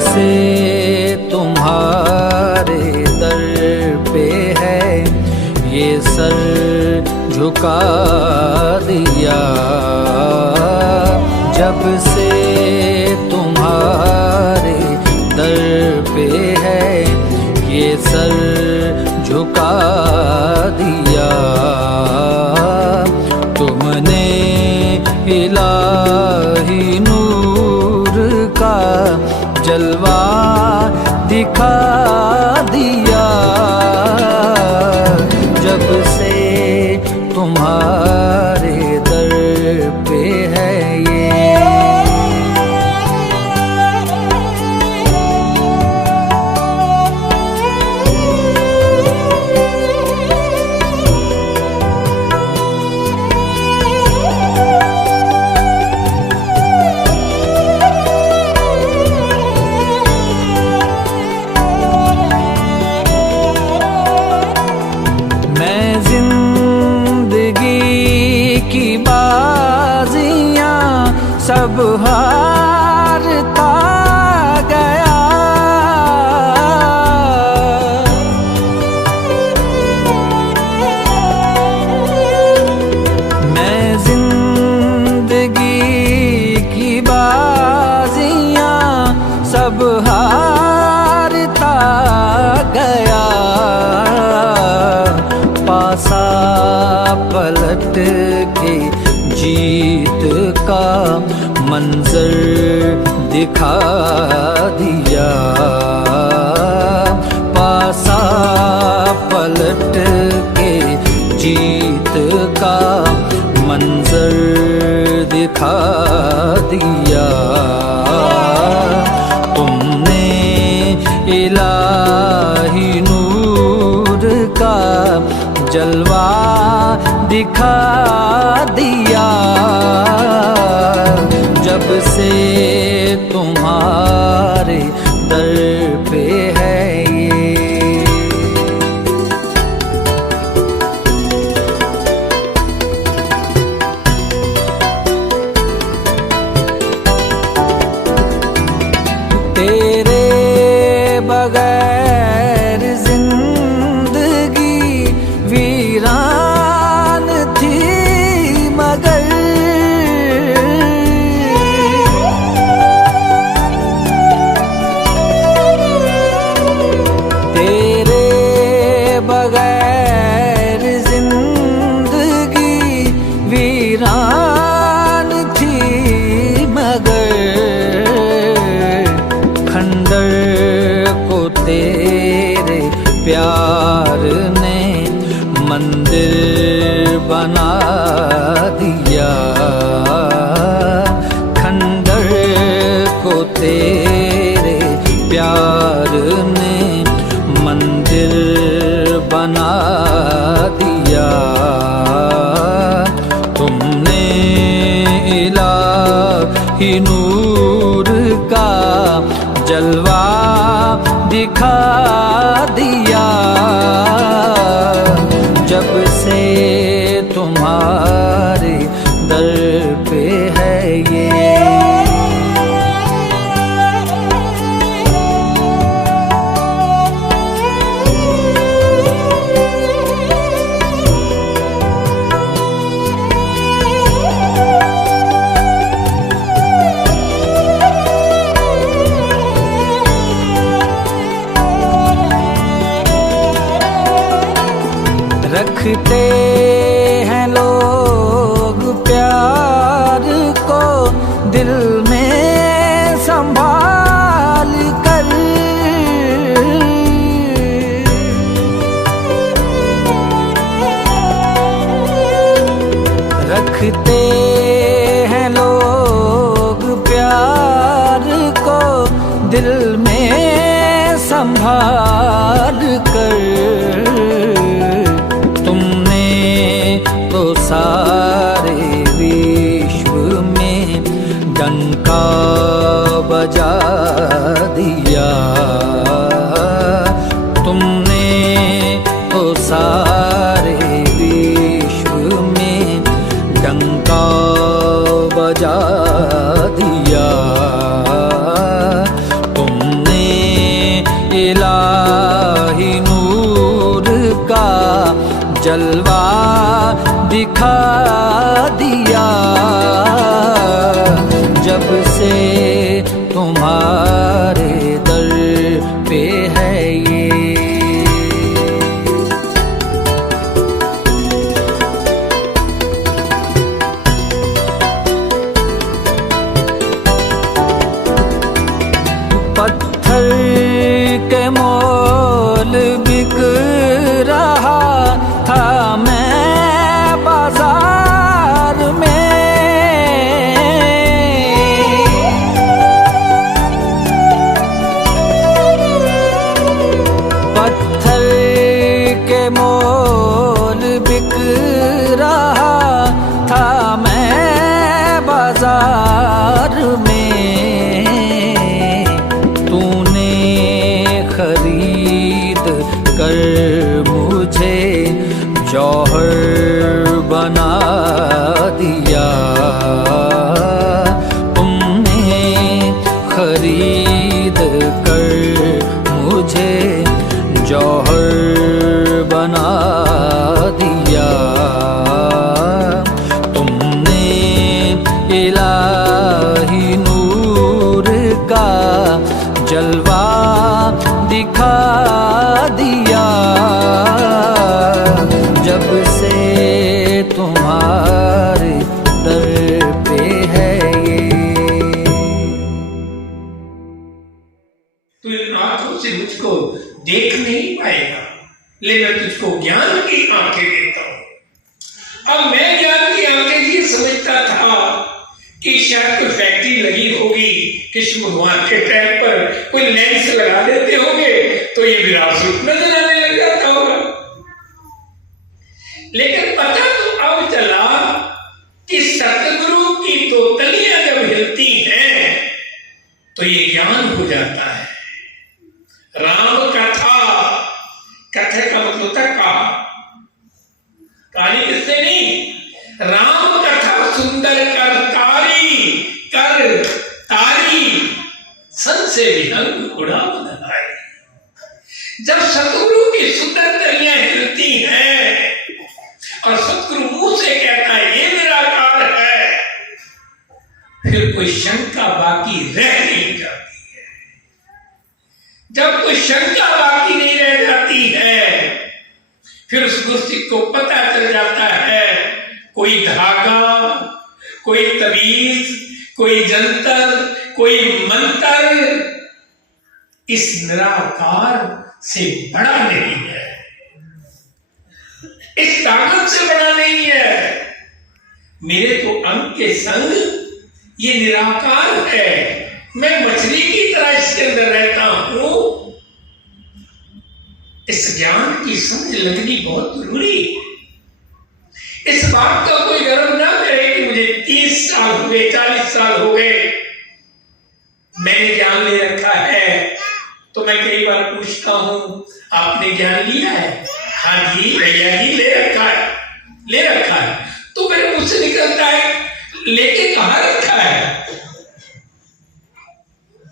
से तुम्हारे दर पे है ये सर झुका दिया। जब से तुम्हारे दर पे है ये सर झुका दिया। तुमने इलाही नूर का जलवा दिखा दिया। जब से तुम्हारे दर पे है ये सब हारता गया। मैं जिंदगी की बाजियां सब हारता गया। पासा पलट के जीत का मंजर दिखा दिया। पासा पलट के जीत का मंजर दिखा दिया। तुमने इलाही नूर का जलवा दिखा दिया। जब से तुम्हारे दर पे है ये तेरे बगैर जिंदगी वीरान थी मगर बगैर जिंदगी वीरान थी मगर खंडर को तेरे प्यार ने मंदिर बना दिया। खंडर को तेरे प्यार ने मंदिर बना दिया। तुमने इलाही नूर का जलवा दिखा दिया। जब से तुम्हारे दर पे है ये रखते हैं लोग प्यार को दिल में संभाल कर। रखते हैं लोग प्यार को दिल में संभाल कर। तो सारे विश्व में डंका बजा दिया। तुमने तो सारे विश्व में डंका बजा दिया। तुम जलवा दिखा दिया। जब से तुम्हारे दर पे है ये, पत्थर के मोल बिक रहा था मैं बाजार में। पत्थर के मोल बिक रहा था मैं बाजार में। तूने खरीद कर मुझे जौहर बना दिया। तुमने खरीद कर मुझे जौहर बना दिया। तुमने इलाही नूर का जलवा दिखा दिया। जब से तुम्हारे दर पे है ये। तू इन आंखों से मुझको देख नहीं पाएगा, लेकिन तुझको ज्ञान की आंखें देता हूं। अब मैं ज्ञान की आंखें ये समझता था कि शायद कोई फैक्ट्री लगी होगी, कृष्ण भगवान के टाइम पर कोई लेंस लगा देते होंगे तो ये विराट स्वरूप नजर आने लग जाता होगा। लेकिन पता तो अब चला कि सतगुरु की दो तलियां जब हिलती हैं तो ये ज्ञान हो जाता है। राम कथा, कथा का मतलब था कहानी किससे नहीं, राम कथा सुंदर कर तारी सन से विहंग उड़ा बनाए। जब सतगुरु की सुंदर तलियां हिलती हैं और सतगुरु मुंह से कहता है ये निराकार है, फिर कोई शंका बाकी रह नहीं जाती है। जब कोई शंका बाकी नहीं रह जाती है, फिर उस गुस्से को पता चल जाता है कोई धागा, कोई तवीज, कोई जंतर, कोई मंत्र इस निराकार से बड़ा नहीं है, इस ताकत से बड़ा नहीं है। मेरे तो अंग के संग ये निराकार है, मैं मछली की तरह इसके अंदर रहता हूं। इस ज्ञान की समझ लगनी बहुत जरूरी है। इस बात का कोई गर्व ना करे कि मुझे 30 साल हो गए, 40 साल हो गए, मैंने ज्ञान ले रखा है। तो मैं कई बार पूछता हूं आपने ज्ञान लिया है? हाँ जी भैया जी ले रखा है, ले रखा है। तो मेरे मुंह से निकलता है लेके कहां रखा है,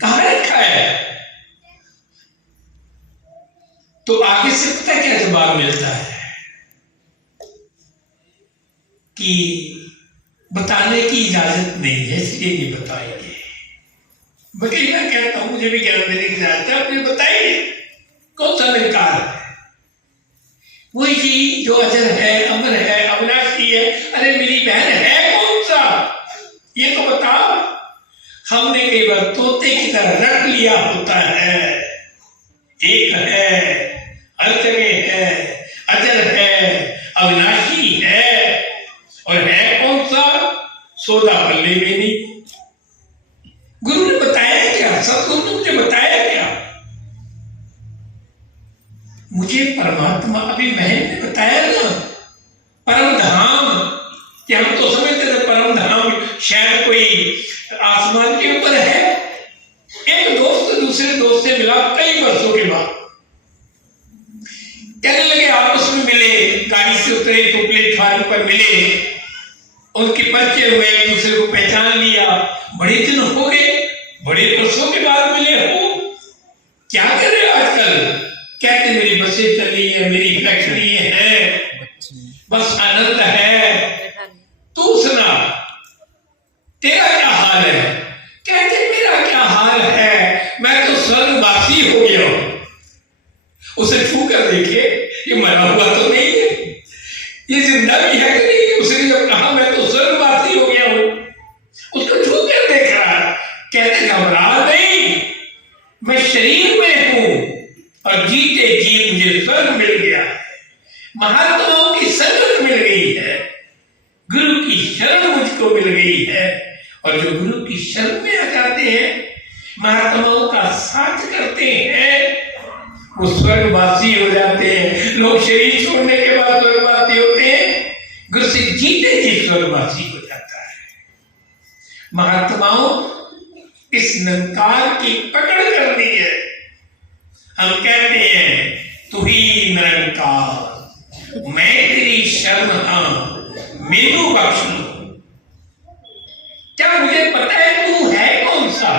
कहां रखा है? तो आगे से पता क्या जवाब मिलता है कि बताने की इजाजत नहीं है, इसलिए नहीं बताएंगे। बल्कि मैं कहता हूं मुझे भी ज्ञान देने की इजाजत है, आप मुझे बताइए कौन सा निरंकार है? वही जी जो अजर है, अमर है, अविनाशी है। अरे मेरी बहन है कौन सा, ये तो बता। हमने कई बार तोते की तरह रट लिया होता है, एक है, हर जगह है, अजर है, अविनाशी है, और है कौन सा? सौदा पल्ले में नहीं। गुरु ने बताया क्या? सतगुरु ने मुझे बताया क्या? मुझे परमात्मा अभी महल ने बताया ना, परम धाम, कि हम तो समझते थे परम धाम शायद कोई आसमान के ऊपर है। एक दोस्त दूसरे दोस्त से मिला कई वर्षों के बाद, कहने लगे आपस में मिले, गाड़ी से उतरे तो प्लेटफार्म पर मिले, उनके परिचय हुए, एक दूसरे को पहचान लिया। बड़े दिन हो गए, बड़े वर्षों के बाद मिले हो, क्या कर रहे हो आजकल? कहते मेरी बसें चली है, मेरी फैक्ट्री है, संत है, तू सुना तेरा क्या हाल है। कहते मेरा क्या हाल है, मैं तो स्वर्गवासी हो गया हूं। उसे छू कर देखे, ये मरा हुआ तो नहीं है, ये जिंदा भी है कि नहीं। उसने जब कहा मैं तो स्वर्गवासी हो गया हूं, उसको छू कर देख रहा। कहते घबरा नहीं, मैं शरीर में हूं और जीते जी मुझे स्वर्ग मिल गया है, महात्माओं की संगत मिल गई है, गुरु की शरण मुझको मिल गई है। और जो गुरु की शरण में आ जाते हैं, महात्माओं का साथ करते हैं, वो स्वर्गवासी हो जाते हैं। लोग शरीर छोड़ने के बाद स्वर्गवासी होते हैं, गुरु से जीते जी स्वर्गवासी हो जाता है। महात्माओं इस निरंकार की पकड़ करनी है। हम कहते हैं तू ही निरंकार, मैं तेरी शरण हां, मेनू बख्श लो। क्या मुझे पता है तू है कौन सा?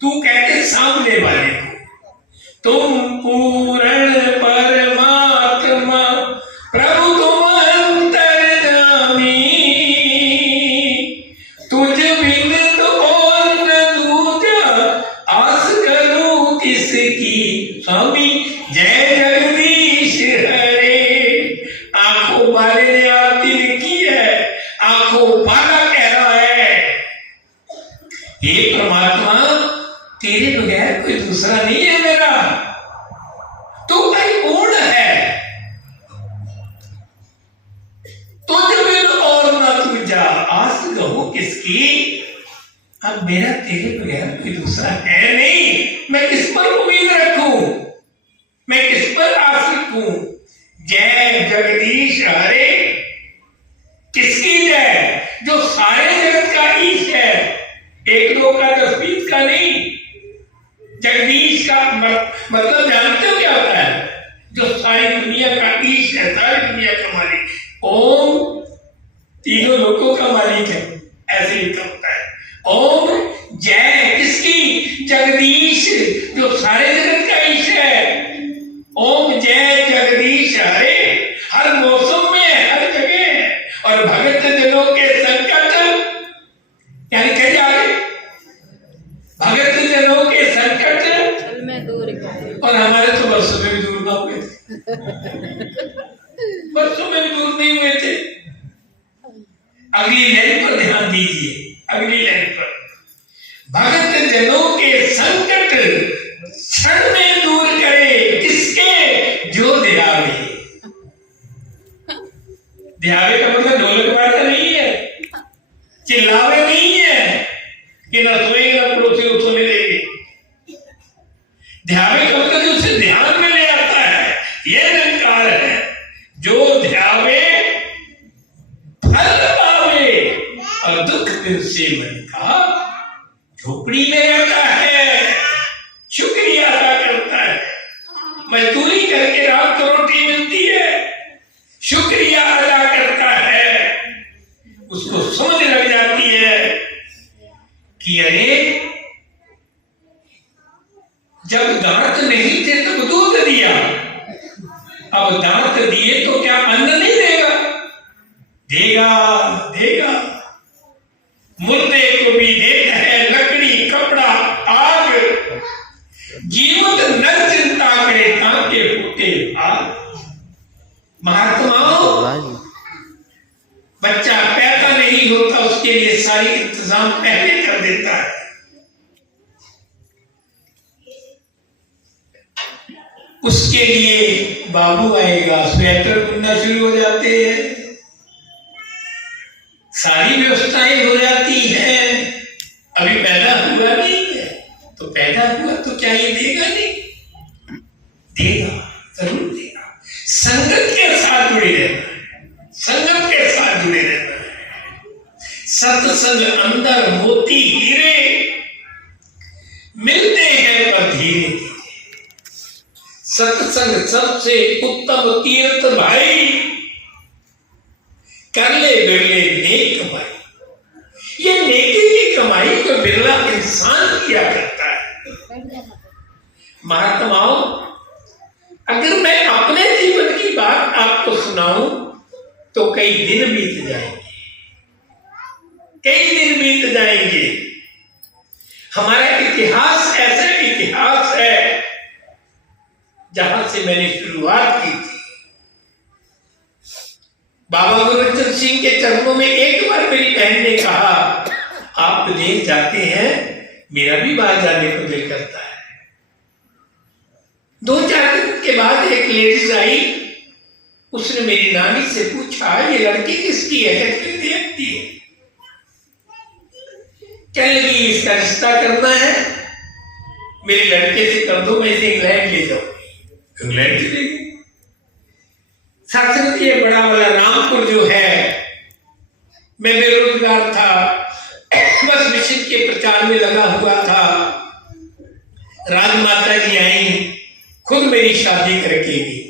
तू कहते सामने वाले को, तुम पूर्ण परमात्मा प्रभु तुम अंतर्यामी, तुझ बिन तो और न दूजा, आस करूं किसकी स्वामी जय जगदीश हरे। आंखों वाले ने आरती लिखी है, आंखों वाला कह रहा है हे परमात्मा तेरे बगैर कोई दूसरा नहीं है मेरा, तू परिपूर्ण है, तुझ बिन और ना तुझा, आस कहो किसकी। अब मेरा तेरे बगैर कोई दूसरा है नहीं, मैं किस पर उम्मीद रखूं, मैं किस पर आस रखूं। जय जगदीश हरे, किसकी जय? जो सारे जगत का ईश है, एक दो का 10-20 का नहीं। जगदीश का मतलब जानते हो क्या होता है? जो सारी दुनिया का ईश है, सारी दुनिया का मालिक। ओम तीनों लोगों का मालिक है, ऐसे लिखा होता है। ओम जय किसकी? जगदीश, जो सारे जगत का ईश है। ओम जय जगदीश हरे, हर मौसम में हर जगह। और भगत जनों के संकट यानी कहीं आगे, भगत जनों के संकट में दूर करे। और हमारे तो वर्षों में भी दूर ना हुए थे, वर्षों में भी दूर नहीं हुए थे। अगली लाइन पर ध्यान दीजिए, अगली लाइन पर, भगत जनों के संकट क्षण में दूर करे, किसके? जो ध्यावे। ध्यावे का मतलब ढोलक वाला नहीं है, चिल्लावे नहीं है कि ना सोएंगे ना पड़ोसी को सोने देंगे। ध्यावे का मतलब उसे ध्यान में ले आता है, यह निरंकार है। जो ध्यावे फल पावे, और दुख दिन से मन का झोपड़ी में रहता है, शुक्रिया अदा करता है। मजदूरी करके रात को रोटी मिलती है, शुक्रिया अदा करता है। उसको समझ लग जाती है कि अरे जब दांत नहीं थे तब दूध दिया, अब दांत दिए तो क्या अन्न नहीं देगा? देगा, देगा। मुर्दे को भी देता है लकड़ी, कपड़ा, आग। जीवत न चिंता करे ताके फूटे भाग। महात्माओं, बच्चा पैदा नहीं होता उसके लिए सारी इंतजाम पहले कर देता है। उसके लिए बाबू आएगा, स्वेटर बुनना शुरू हो जाते हैं, सारी व्यवस्थाएं हो जाती हैं। अभी पैदा हुआ नहीं है तो पैदा हुआ तो क्या ये देगा? नहीं देगा, जरूर देगा। संगत के साथ जुड़े रहना है, संगत के साथ जुड़े रहना है। सत्संग अंदर मोती हीरे मिलते हैं पर धीरे धीरे। सत्संग सबसे उत्तम तीर्थ भाई, कर ले बिरले नेक कमाई। ये नेकी की कमाई को बिरला इंसान किया करता है। महात्माओं, अगर मैं अपने जीवन की बात आपको सुनाऊं तो कई दिन बीत जाएंगे, कई दिन बीत जाएंगे। हमारा इतिहास ऐसा इतिहास है जहां से मैंने शुरुआत की थी। बाबा गुरबचन सिंह के चरणों में एक बार मेरी बहन ने कहा, आप विदेश जाते हैं, मेरा भी बाहर जाने को दिल करता है। 2-4 दिन के बाद एक लेडीज आई, उसने मेरी नानी से पूछा, ये लड़की किसकी है? कहती देखती है। कहने लगी, इसका रिश्ता करना है, मेरे लड़के से कर दो, मैं इसे इंग्लैंड ले जाऊंगी। इंग्लैंड चलेगी। साथ ये बड़ा वाला रामपुर जो है, मैं बेरोजगार था, बस मिशन के प्रचार में लगा हुआ था। राजमाता जी आई, खुद मेरी शादी करके गई,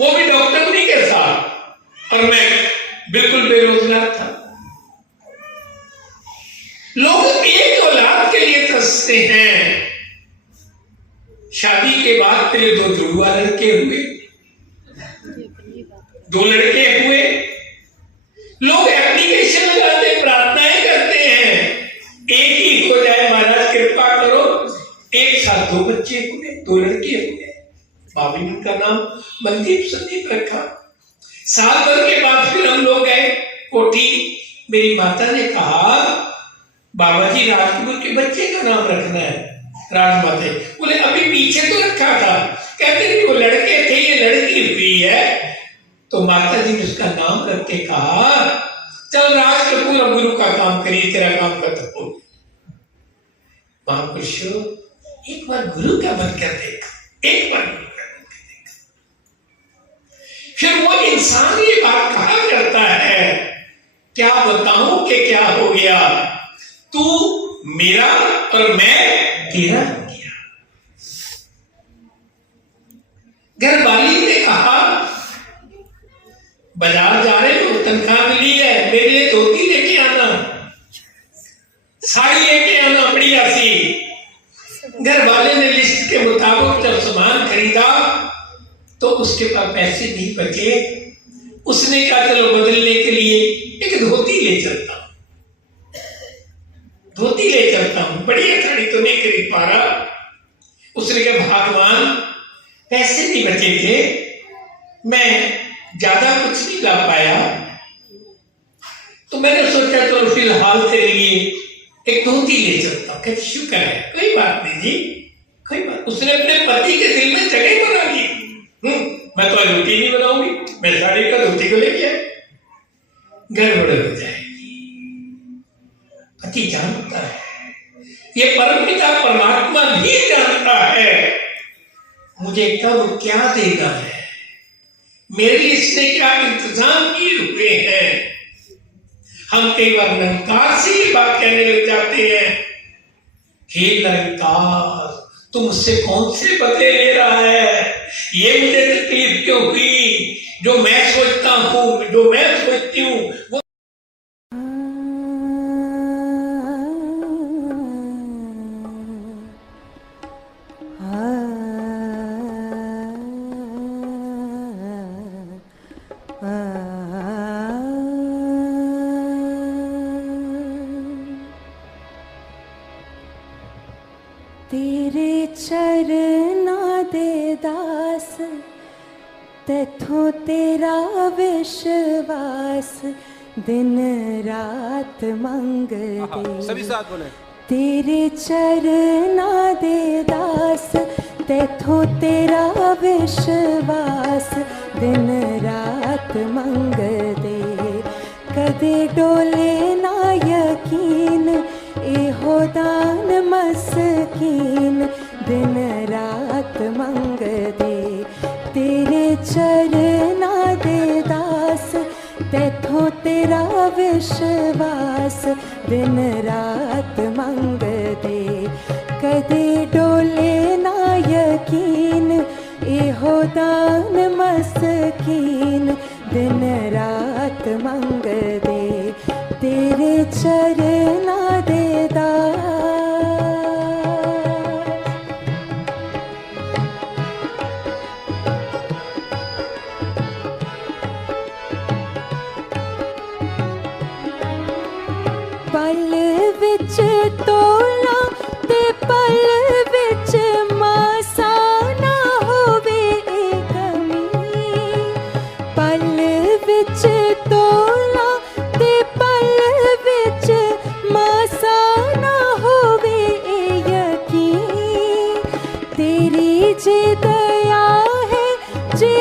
वो भी डॉक्टर नहीं के साथ, और मैं बिल्कुल बेरोजगार था। लोग एक औलाद के लिए तरसते हैं। शादी के बाद मेरे 2 जुड़वा लड़के हुए, 2 लड़के हुए। लोग एप्लीकेशन लगाते, प्रार्थनाएं करते हैं, एक ही हो जाए महाराज कृपा करो। एक साथ 2 बच्चे हुए, 2 लड़के हुए। भाभी ने उनका नाम मनदीप संदीप रखा। साल भर के बाद फिर हम लोग गए कोठी। मेरी माता ने कहा, बाबा जी राजकुमार के बच्चे का नाम रखना है। राजमाता बोले, अभी पीछे तो रखा था। कहते नहीं, वो लड़के थे, ये लड़की हुई है। तो माता जी ने उसका नाम रख के कहा, चल राज कपूर अब गुरु का काम करिए, तेरा काम खत्म हो गया। महापुरुषों, एक बार गुरु का मन कर देखा, एक बार गुरु का मन कर देखा। फिर वो इंसान ये बात कहा करता है, क्या बताऊं कि क्या हो गया, तू मेरा और मैं तेरा हो गया। घर वाली ने कहा, बाजार जा रहे हो, तनख्वाह मिली है, मेरे लिए धोती लेके आना, साड़ी लेके आना बढ़िया सी। घर वाले ने लिस्ट के मुताबिक जब सामान खरीदा तो उसके पास पैसे नहीं बचे। उसने कहा, चलो बदलने के लिए एक धोती ले चलता हूं, धोती ले चलता हूं, बढ़िया साड़ी तो नहीं खरीद पा रहा। उसने कहा, भगवान पैसे नहीं बचे थे, मैं ज्यादा कुछ नहीं ला पाया, तो मैंने सोचा चलो फिलहाल तेरे लिए एक धोती ले चलता हूं। कहते शुक्र है, कोई बात नहीं जी, कोई बात। उसने अपने पति के दिल में जगह बना ली। मैं तो रोटी नहीं बनाऊंगी, मैं साड़ी का धोती को लेके आया, गड़बड़ हो जाएगी। पति जानता है, ये परमपिता परमात्मा भी जानता है मुझे कब क्या देना है, मेरे लिए इसने क्या इंतजाम किए हुए हैं। हम कई बार निरंकार से ये बात कहने लग जाते हैं, हे निरंकार, तुम मुझसे कौन से बदले ले रहा है, ये मुझे तकलीफ क्यों हुई, जो मैं सोचता हूं, जो मैं सोचती हूं वो। तेरे चरना दे दास, तैथों तेरा विश्वास, दिन रात मंगते। सभी साथ बोले। तेरे चरना दे दास, तैथों तेरा विश्वास, दिन रात मंगते। कदे डोले ना यकीन, एहो दान मस्कीन, दिन रात मंगदे। तेरे चरना दे दास, तैथों तेरा विश्वास, दिन रात मंगदे। कदे डोले ना यकीन, एहो दान मस्कीन, दिन रात मंगदे। तेरे चरना दे दास। पल विच तोला ते पल विच मासा ना होवे ए कमी। पल विच तोला ते पल विच मासा ना होवे ए यकीन। तेरी जे दया है जे